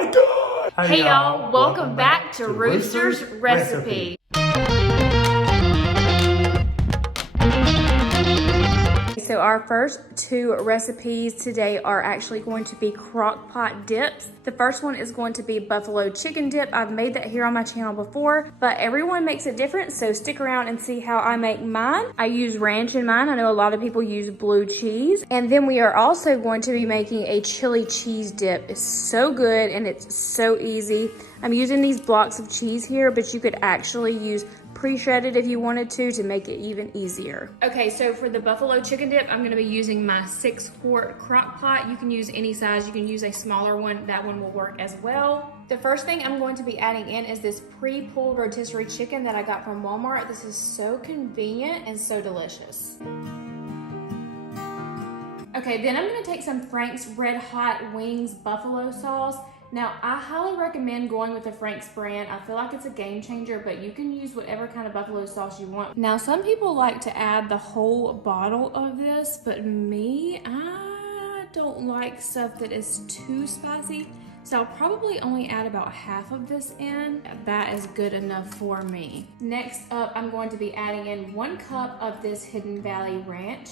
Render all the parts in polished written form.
my God! Hey y'all, welcome back to Rooster's Recipe. So our first two recipes today are actually going to be crock pot dips. The first one is going to be buffalo chicken dip. I've made that here on my channel before, but everyone makes it different, so stick around and see how I make mine. I use ranch in mine. I know a lot of people use blue cheese. And then we are also going to be making a chili cheese dip. It's so good and it's so easy. I'm using these blocks of cheese here, but you could actually use pre-shredded if you wanted to make it even easier. Okay, so for the buffalo chicken dip, I'm gonna be using my 6-quart crock pot. You can use any size, you can use a smaller one, that one will work as well. The first thing I'm going to be adding in is this pre-pulled rotisserie chicken that I got from Walmart. This is so convenient and so delicious. Okay, then I'm gonna take some Frank's Red Hot Wings buffalo sauce. Now, I highly recommend going with the Frank's brand. I feel like it's a game changer, but you can use whatever kind of buffalo sauce you want. Now, some people like to add the whole bottle of this, but me, I don't like stuff that is too spicy. So I'll probably only add about half of this in. That is good enough for me. Next up, I'm going to be adding in 1 cup of this Hidden Valley Ranch.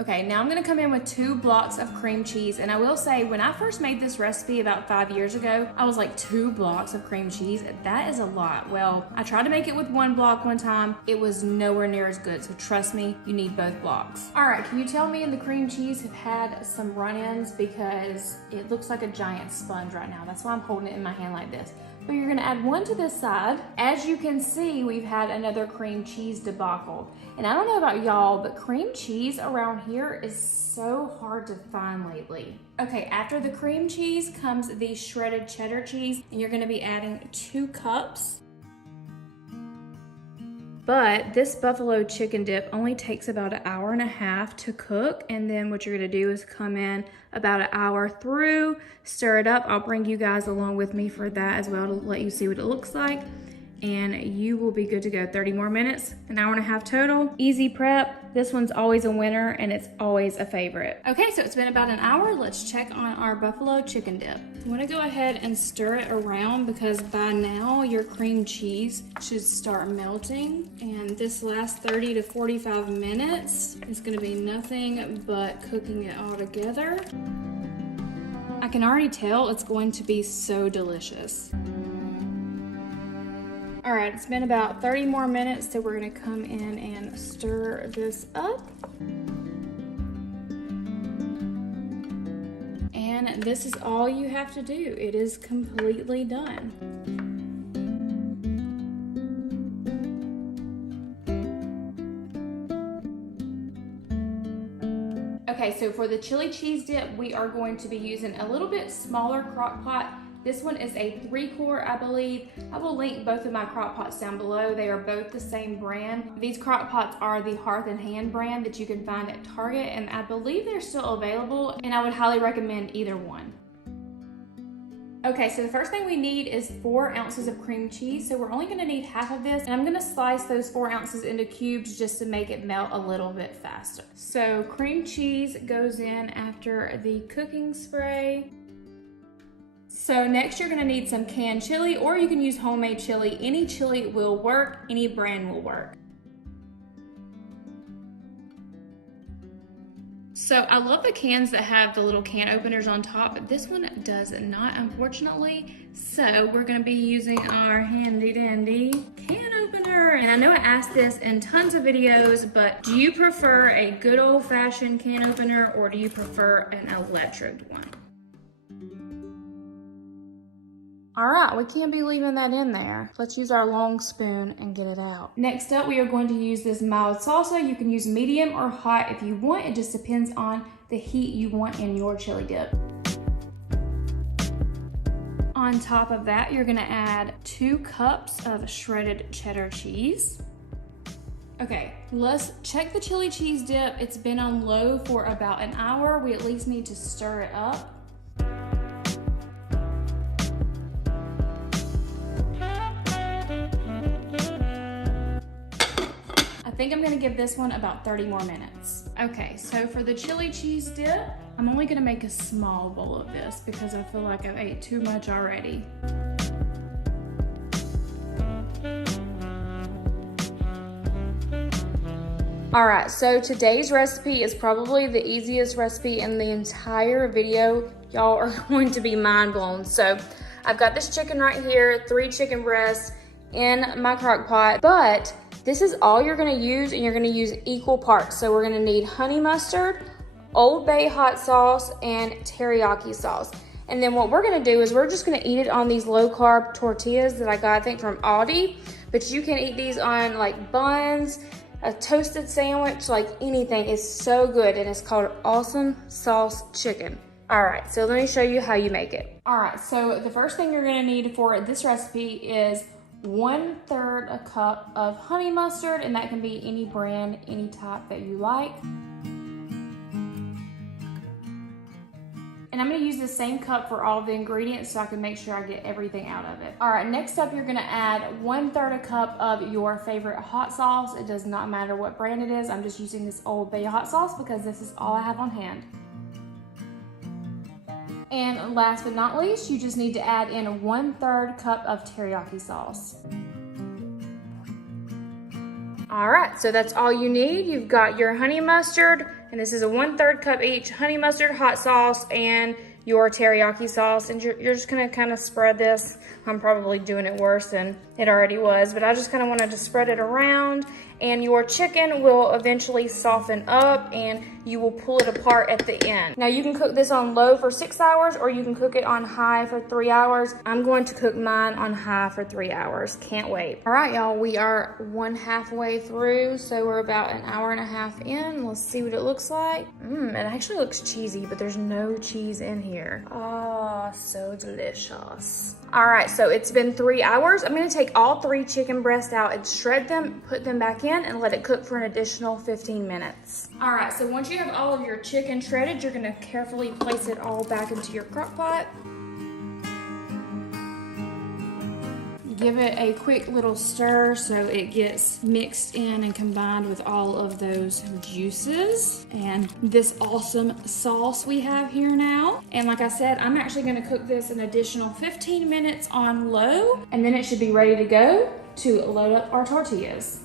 Okay, now I'm gonna come in with 2 blocks of cream cheese. And I will say, when I first made this recipe about 5 years ago, I was like, 2 blocks of cream cheese? That is a lot. Well, I tried to make it with 1 block one time. It was nowhere near as good, so trust me, you need both blocks. All right, can you tell me the cream cheese have had some run-ins? Because it looks like a giant sponge right now. That's why I'm holding it in my hand like this. But you're gonna add 1 to this side. As you can see, we've had another cream cheese debacle. And I don't know about y'all, but cream cheese around here is so hard to find lately. Okay, after the cream cheese comes the shredded cheddar cheese, and you're gonna be adding 2 cups. But this buffalo chicken dip only takes about 1.5 hours to cook. And then what you're gonna do is come in about 1 hour through, stir it up. I'll bring you guys along with me for that as well to let you see what it looks like. And you will be good to go. 30 more minutes, 1.5 hours total. Easy prep. This one's always a winner and it's always a favorite. Okay, so it's been about 1 hour. Let's check on our buffalo chicken dip. You wanna go ahead and stir it around because by now your cream cheese should start melting. And this last 30 to 45 minutes is gonna be nothing but cooking it all together. I can already tell it's going to be so delicious. All right, it's been about 30 more minutes, so we're gonna come in and stir this up. And this is all you have to do. It is completely done. Okay, so for the chili cheese dip, we are going to be using a little bit smaller crock pot. This one is a 3-quart, I believe. I will link both of my crock pots down below. They are both the same brand. These crock pots are the Hearth and Hand brand that you can find at Target, and I believe they're still available, and I would highly recommend either one. Okay, so the first thing we need is 4 ounces of cream cheese. So we're only gonna need half of this, and I'm gonna slice those 4 ounces into cubes just to make it melt a little bit faster. So cream cheese goes in after the cooking spray. So next you're gonna need some canned chili, or you can use homemade chili. Any chili will work, any brand will work. So I love the cans that have the little can openers on top, but this one does not, unfortunately. So we're gonna be using our handy dandy can opener. And I know I asked this in tons of videos, but do you prefer a good old-fashioned can opener, or do you prefer an electric one? All right, we can't be leaving that in there. Let's use our long spoon and get it out. Next up, we are going to use this mild salsa. You can use medium or hot if you want. It just depends on the heat you want in your chili dip. On top of that, you're gonna add 2 cups of shredded cheddar cheese. Okay, let's check the chili cheese dip. It's been on low for about 1 hour. We at least need to stir it up. think I'm gonna give this one about 30 more minutes. Okay, so for the chili cheese dip, I'm only gonna make a small bowl of this because I feel like I've ate too much already. All right, so today's recipe is probably the easiest recipe in the entire video. Y'all are going to be mind blown. So I've got this chicken right here, 3 chicken breasts in my crock pot, but this is all you're gonna use, and you're gonna use equal parts. So we're gonna need honey mustard, Old Bay hot sauce, and teriyaki sauce. And then what we're gonna do is we're just gonna eat it on these low carb tortillas that I got, I think from Aldi, but you can eat these on like buns, a toasted sandwich, like anything. Is so good, and it's called Awesome Sauce Chicken. All right, so let me show you how you make it. All right, so the first thing you're gonna need for this recipe is 1/3 a cup of honey mustard, and that can be any brand, any type that you like. And I'm gonna use the same cup for all the ingredients so I can make sure I get everything out of it. All right, next up, you're gonna add 1/3 a cup of your favorite hot sauce. It does not matter what brand it is. I'm just using this Old Bay hot sauce because this is all I have on hand. And last but not least, you just need to add in 1/3 cup of teriyaki sauce. All right, so that's all you need. You've got your honey mustard, and this is a 1/3 cup each, honey mustard, hot sauce, and your teriyaki sauce. And you're just gonna kind of spread this. I'm probably doing it worse than it already was, but I just kind of wanted to spread it around, and your chicken will eventually soften up and you will pull it apart at the end. Now you can cook this on low for 6 hours, or you can cook it on high for 3 hours. I'm going to cook mine on high for 3 hours. Can't wait. All right, y'all, we are 1/2 way through, so we're about 1.5 hours in. Let's see what it looks like. It actually looks cheesy, but there's no cheese in here. Oh, so delicious. All right, so it's been 3 hours. I'm gonna take all 3 chicken breasts out and shred them, put them back in, and let it cook for an additional 15 minutes. All right, so once you have all of your chicken shredded, you're gonna carefully place it all back into your crock pot. Give it a quick little stir so it gets mixed in and combined with all of those juices and this awesome sauce we have here now. And like I said, I'm actually gonna cook this an additional 15 minutes on low, and then it should be ready to go to load up our tortillas.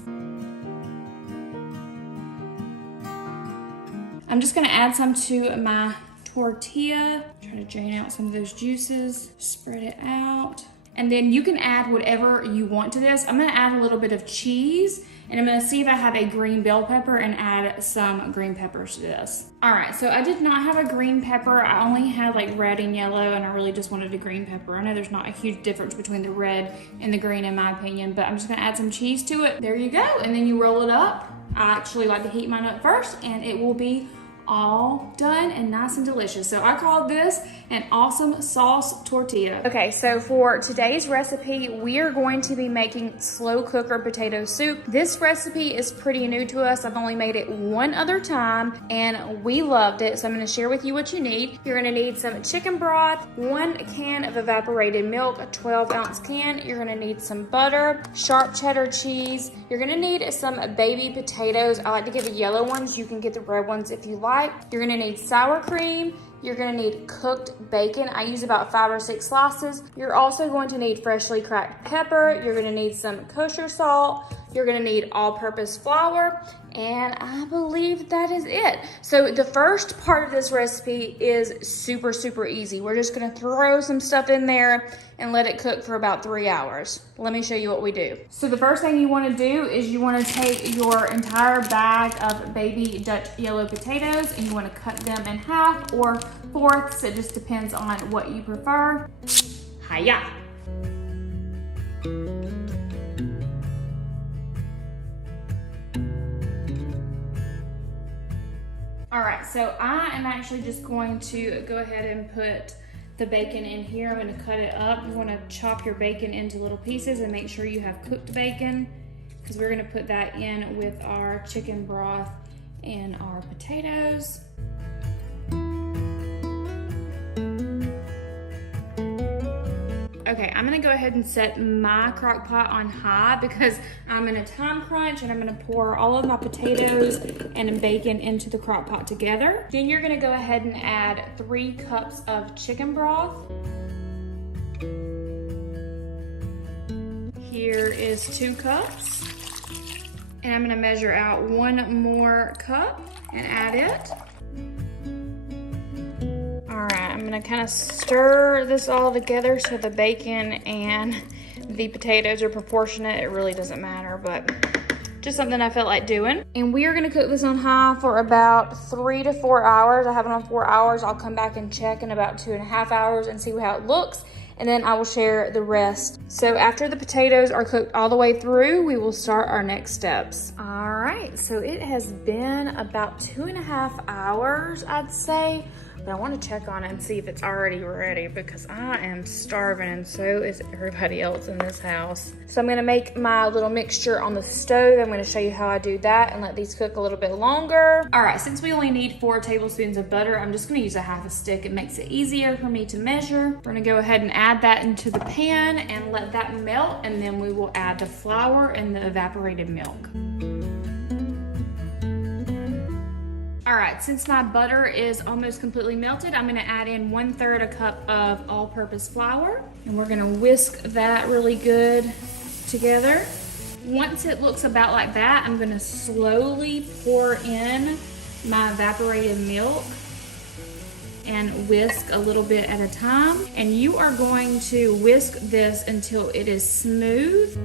I'm just gonna add some to my tortilla. Try to drain out some of those juices, spread it out. And then you can add whatever you want to this. I'm gonna add a little bit of cheese, and I'm gonna see if I have a green bell pepper and add some green peppers to this. All right, so I did not have a green pepper. I only had like red and yellow, and I really just wanted a green pepper. I know there's not a huge difference between the red and the green in my opinion, but I'm just gonna add some cheese to it. There you go, and then you roll it up. I actually like to heat mine up first, and it will be all done and nice and delicious. So I called this an awesome sauce tortilla. Okay, so for today's recipe, we are going to be making slow cooker potato soup. This recipe is pretty new to us. I've only made it one other time and we loved it. So I'm gonna share with you what you need. You're gonna need some chicken broth, 1 can of evaporated milk, a 12-ounce can. You're gonna need some butter, sharp cheddar cheese. You're gonna need some baby potatoes. I like to get the yellow ones. You can get the red ones if you like. You're gonna need sour cream. You're gonna need cooked bacon. I use about 5 or 6 slices. You're also going to need freshly cracked pepper. You're gonna need some kosher salt. You're gonna need all-purpose flour, and I believe that is it. So the first part of this recipe is super, super easy. We're just gonna throw some stuff in there and let it cook for about 3 hours. Let me show you what we do. So the first thing you wanna do is you wanna take your entire bag of baby Dutch yellow potatoes and you wanna cut them in half or fourths. It just depends on what you prefer. Hiya. All right, so I am actually just going to go ahead and put the bacon in here. I'm gonna cut it up. You wanna chop your bacon into little pieces and make sure you have cooked bacon, because we're gonna put that in with our chicken broth and our potatoes. Okay, I'm gonna go ahead and set my crock pot on high because I'm in a time crunch, and I'm gonna pour all of my potatoes and bacon into the crock pot together. Then you're gonna go ahead and add 3 cups of chicken broth. Here is 2 cups. And I'm gonna measure out 1 more cup and add it. All right, I'm gonna kind of stir this all together so the bacon and the potatoes are proportionate. It really doesn't matter, but just something I felt like doing. And we are gonna cook this on high for about 3 to 4 hours. I have it on 4 hours. I'll come back and check in about 2.5 hours and see how it looks. And then I will share the rest. So after the potatoes are cooked all the way through, we will start our next steps. All right, so it has been about 2.5 hours, I'd say. But I want to check on it and see if it's already ready because I am starving and so is everybody else in this house. So I'm gonna make my little mixture on the stove. I'm gonna show you how I do that and let these cook a little bit longer. All right, since we only need 4 tablespoons of butter, I'm just gonna use a half a stick. It makes it easier for me to measure. We're gonna go ahead and add that into the pan and let that melt, and then we will add the flour and the evaporated milk. All right, since my butter is almost completely melted, I'm gonna add in 1/3 a cup of all-purpose flour, and we're gonna whisk that really good together. Once it looks about like that, I'm gonna slowly pour in my evaporated milk and whisk a little bit at a time. And you are going to whisk this until it is smooth.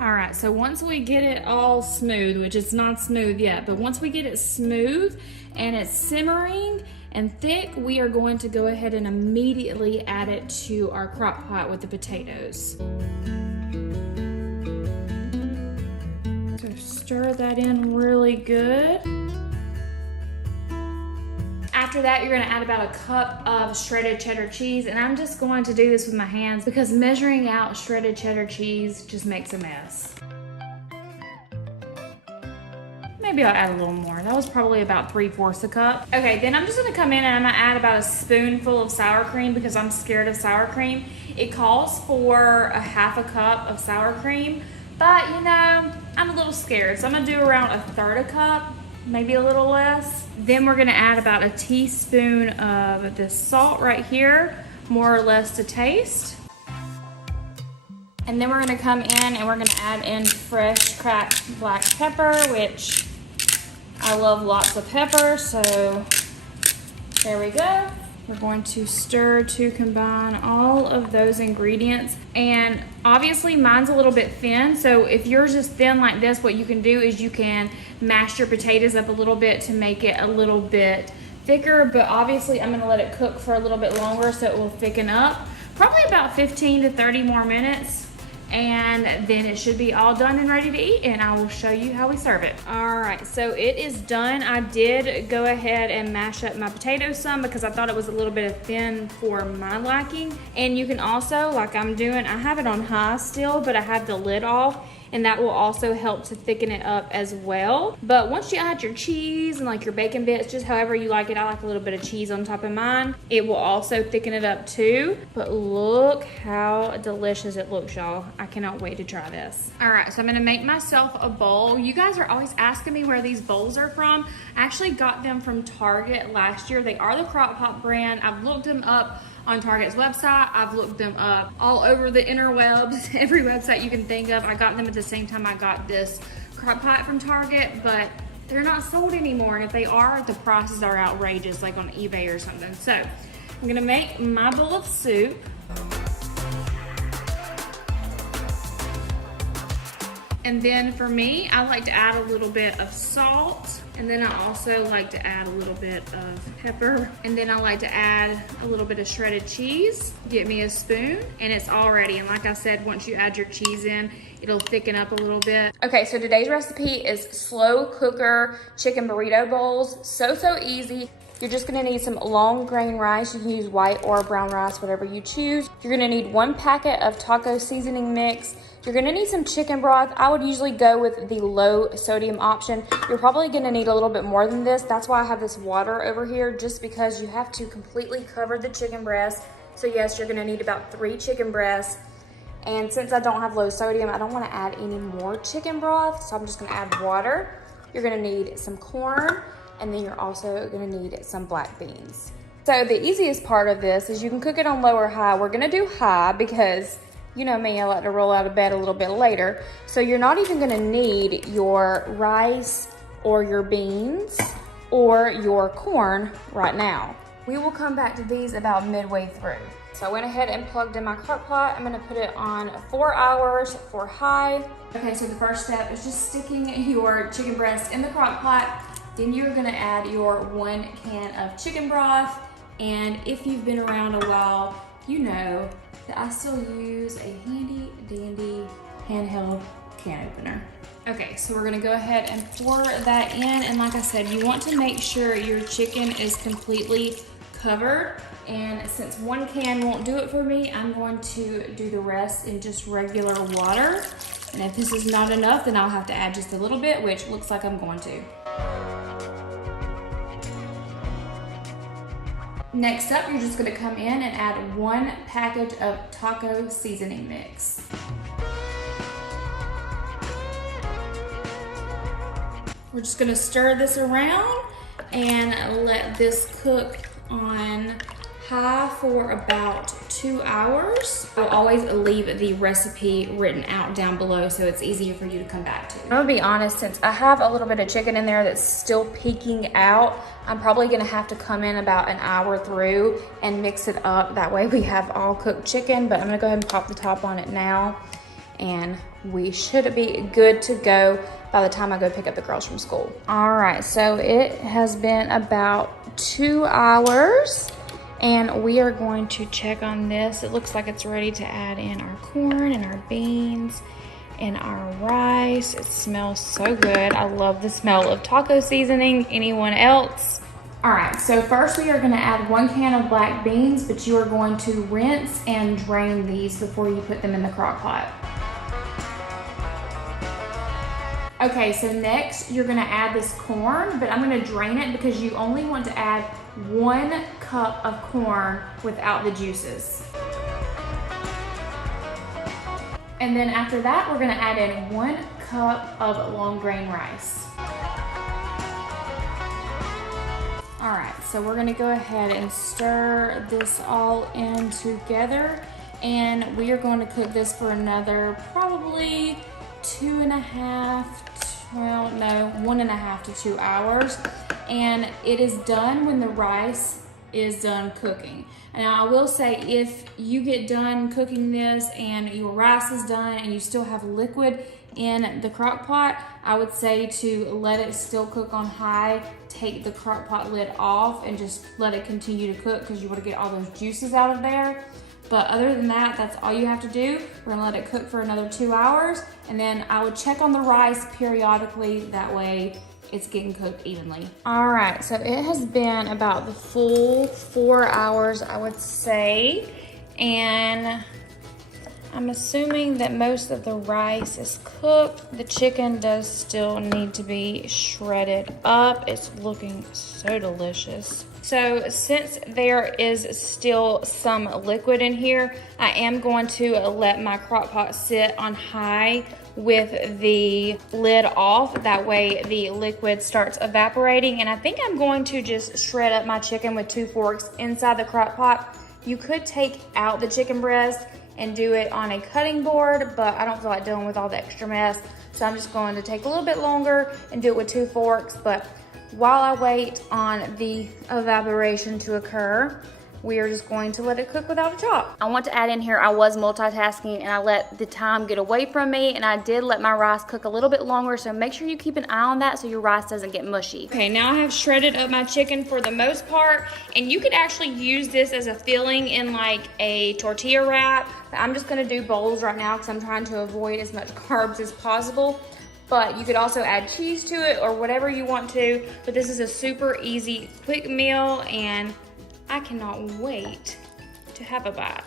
All right, so once we get it all smooth, which it's not smooth yet, but once we get it smooth and it's simmering and thick, we are going to go ahead and immediately add it to our crock pot with the potatoes. So stir that in really good. After that, you're gonna add about a cup of shredded cheddar cheese, and I'm just going to do this with my hands because measuring out shredded cheddar cheese just makes a mess. Maybe I'll add a little more. That was probably about 3/4 a cup. Okay, then I'm just gonna come in and I'm gonna add about a spoonful of sour cream because I'm scared of sour cream. It calls for a half a cup of sour cream, but you know, I'm a little scared. So I'm gonna do around 1/3 a cup, maybe a little less. Then we're gonna add about a teaspoon of this salt right here, more or less to taste. And then we're gonna come in and we're gonna add in fresh cracked black pepper, which I love lots of pepper, so there we go. We're going to stir to combine all of those ingredients. And obviously mine's a little bit thin, so if yours is thin like this, what you can do is you can mash your potatoes up a little bit to make it a little bit thicker, but obviously I'm gonna let it cook for a little bit longer so it will thicken up. Probably about 15 to 30 more minutes. And then it should be all done and ready to eat, and I will show you how we serve it. All right, so it is done. I did go ahead and mash up my potatoes some because I thought it was a little bit thin for my liking. And you can also, like I'm doing, I have it on high still, but I have the lid off, and that will also help to thicken it up as well. But once you add your cheese and like your bacon bits, just however you like it, I like a little bit of cheese on top of mine, it will also thicken it up too. But look how delicious it looks, y'all. I cannot wait to try this. All right, so I'm gonna make myself a bowl. You guys are always asking me where these bowls are from. I actually got them from Target last year. They are the Crock-Pot brand. I've looked them up on Target's website. I've looked them up all over the interwebs, every website you can think of. I got them at the same time I got this crock pot from Target, but they're not sold anymore. And if they are, the prices are outrageous, like on eBay or something. So I'm gonna make my bowl of soup. And then for me, I like to add a little bit of salt. And then I also like to add a little bit of pepper. And then I like to add a little bit of shredded cheese. Get me a spoon and it's all ready. And like I said, once you add your cheese in, it'll thicken up a little bit. Okay, so today's recipe is slow cooker chicken burrito bowls. So easy. You're just gonna need some long grain rice. You can use white or brown rice, whatever you choose. You're gonna need 1 packet of taco seasoning mix. You're gonna need some chicken broth. I would usually go with the low sodium option. You're probably gonna need a little bit more than this. That's why I have this water over here, just because you have to completely cover the chicken breast. So yes, you're gonna need about 3 chicken breasts. And since I don't have low sodium, I don't wanna add any more chicken broth, so I'm just gonna add water. You're gonna need some corn, and then you're also gonna need some black beans. So the easiest part of this is you can cook it on low or high. We're gonna do high because you know me, I like to roll out of bed a little bit later. So you're not even gonna need your rice or your beans or your corn right now. We will come back to these about midway through. So I went ahead and plugged in my crock pot. I'm gonna put it on 4 hours for high. Okay, so the first step is just sticking your chicken breast in the crock pot. Then you're gonna add your 1 can of chicken broth. And if you've been around a while, you know that I still use a handy dandy handheld can opener. Okay, so we're gonna go ahead and pour that in. And like I said, you want to make sure your chicken is completely covered. And since 1 can won't do it for me, I'm going to do the rest in just regular water. And if this is not enough, then I'll have to add just a little bit, which looks like I'm going to. Next up, you're just gonna come in and add 1 package of taco seasoning mix. We're just gonna stir this around and let this cook on high for about 2 hours. I'll always leave the recipe written out down below so it's easier for you to come back to. I'm gonna be honest, since I have a little bit of chicken in there that's still peeking out, I'm probably gonna have to come in about an hour through and mix it up. That way we have all cooked chicken, but I'm gonna go ahead and pop the top on it now, and we should be good to go by the time I go pick up the girls from school. All right, so it has been about 2 hours. And we are going to check on this. It looks like it's ready to add in our corn and our beans and our rice. It smells so good. I love the smell of taco seasoning. Anyone else? All right, so first we are gonna add 1 can of black beans, but you are going to rinse and drain these before you put them in the crock pot. Okay, so next you're gonna add this corn, but I'm gonna drain it because you only want to add 1 cup of corn without the juices. And then after that, we're gonna add in 1 cup of long grain rice. All right, so we're gonna go ahead and stir this all in together, and we are going to cook this for another probably 1.5 to 2 hours. And it is done when the rice is done cooking. Now I will say, if you get done cooking this and your rice is done and you still have liquid in the crock pot, I would say to let it still cook on high, take the crock pot lid off and just let it continue to cook because you want to get all those juices out of there. But other than that, that's all you have to do. We're gonna let it cook for another 2 hours, and then I would check on the rice periodically. That way it's getting cooked evenly. All right, so it has been about the full 4 hours, I would say. And I'm assuming that most of the rice is cooked. The chicken does still need to be shredded up. It's looking so delicious. So since there is still some liquid in here, I am going to let my crock pot sit on high with the lid off. That way the liquid starts evaporating. And I think I'm going to just shred up my chicken with 2 forks inside the crock pot. You could take out the chicken breast and do it on a cutting board, but I don't feel like dealing with all the extra mess. So I'm just going to take a little bit longer and do it with 2 forks. But while I wait on the evaporation to occur, we are just going to let it cook without a chop. I want to add in here, I was multitasking and I let the time get away from me, and I did let my rice cook a little bit longer, so make sure you keep an eye on that so your rice doesn't get mushy. Okay, now I have shredded up my chicken for the most part, and you could actually use this as a filling in like a tortilla wrap. But I'm just gonna do bowls right now because I'm trying to avoid as much carbs as possible. but you could also add cheese to it or whatever you want to. But this is a super easy, quick meal, and I cannot wait to have a bite.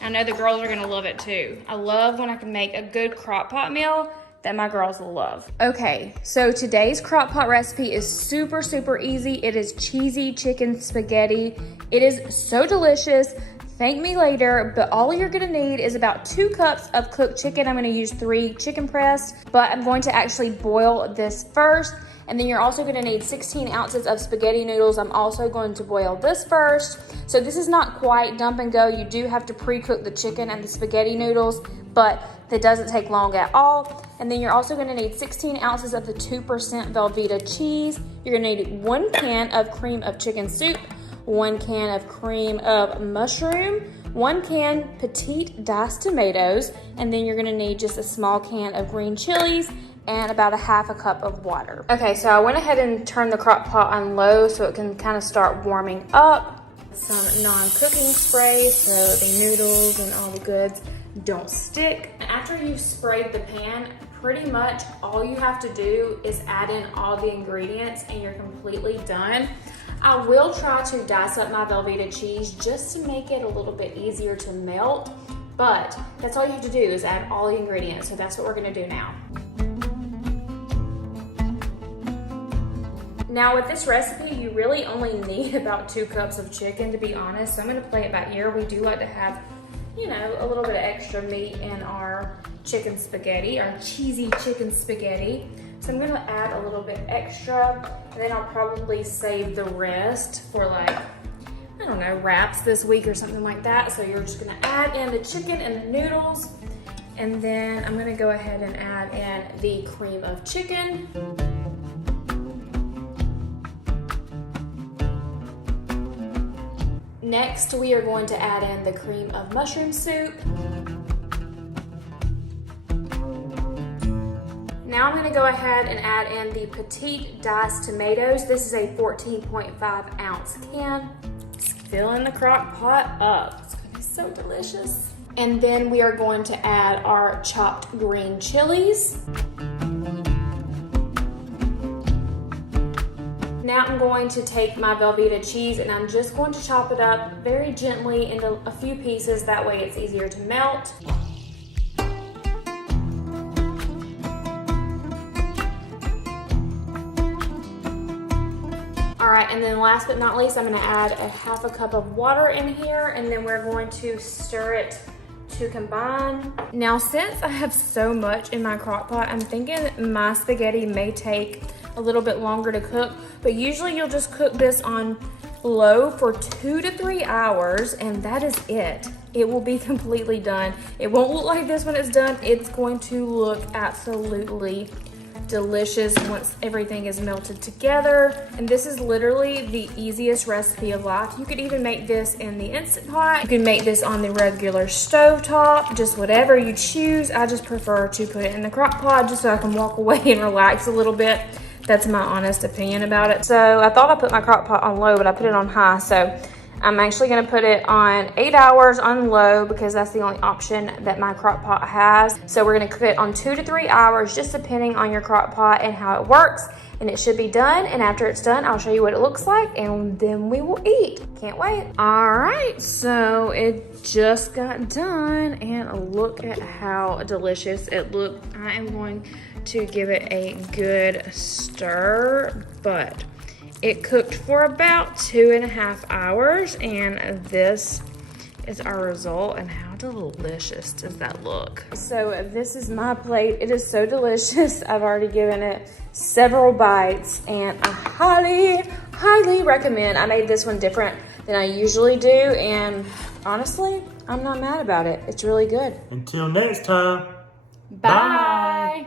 I know the girls are gonna love it too. I love when I can make a good crock pot meal that my girls will love. Okay, so today's crock pot recipe is super, super easy. It is cheesy chicken spaghetti. It is so delicious. Thank me later, but all you're gonna need is about 2 cups of cooked chicken. I'm gonna use 3 chicken breasts, but I'm going to actually boil this first. And then you're also gonna need 16 ounces of spaghetti noodles. I'm also going to boil this first. So this is not quite dump and go. You do have to pre-cook the chicken and the spaghetti noodles, but that doesn't take long at all. And then you're also gonna need 16 ounces of the 2% Velveeta cheese. You're gonna need 1 can of cream of chicken soup, 1 can of cream of mushroom, 1 can petite diced tomatoes, and then you're gonna need just a small can of green chilies and about a half a cup of water. Okay, so I went ahead and turned the crock pot on low so it can kind of start warming up. Some non-cooking spray so the noodles and all the goods don't stick. And after you've sprayed the pan, pretty much all you have to do is add in all the ingredients and you're completely done. I will try to dice up my Velveeta cheese just to make it a little bit easier to melt, but that's all you have to do is add all the ingredients. So that's what we're gonna do now. Now with this recipe, you really only need about 2 cups of chicken, to be honest. So I'm gonna play it by ear. We do like to have, you know, a little bit of extra meat in our chicken spaghetti, our cheesy chicken spaghetti. So I'm gonna add a little bit extra, and then I'll probably save the rest for, like, I don't know, wraps this week or something like that. So you're just gonna add in the chicken and the noodles, and then I'm gonna go ahead and add in the cream of chicken. Next, we are going to add in the cream of mushroom soup. Now I'm gonna go ahead and add in the petite diced tomatoes. This is a 14.5 ounce can. It's filling the crock pot up. It's gonna be so delicious. And then we are going to add our chopped green chilies. Now I'm going to take my Velveeta cheese and I'm just going to chop it up very gently into a few pieces. That way it's easier to melt. All right, and then last but not least, I'm gonna add a half a cup of water in here, and then we're going to stir it to combine. Now, since I have so much in my crock pot, I'm thinking my spaghetti may take a little bit longer to cook, but usually you'll just cook this on low for 2 to 3 hours, and that is it. It will be completely done. It won't look like this when it's done. It's going to look absolutely delicious once everything is melted together. And this is literally the easiest recipe of life. You could even make this in the Instant Pot. You can make this on the regular stovetop, just whatever you choose. I just prefer to put it in the crock pot just so I can walk away and relax a little bit. That's my honest opinion about it. So I thought I put my crock pot on low, but I put it on high. So I'm actually gonna put it on 8 hours on low because that's the only option that my crock pot has. So we're gonna cook it on 2 to 3 hours, just depending on your crock pot and how it works. And it should be done. And after it's done, I'll show you what it looks like and then we will eat. Can't wait. All right, so it just got done and look at how delicious it looked. I am going to give it a good stir, but it cooked for about 2.5 hours, and this is our result. And how delicious does that look? So this is my plate. It is so delicious. I've already given it several bites, and I highly recommend. I made this one different than I usually do, and honestly, I'm not mad about it. It's really good. Until next time. Bye.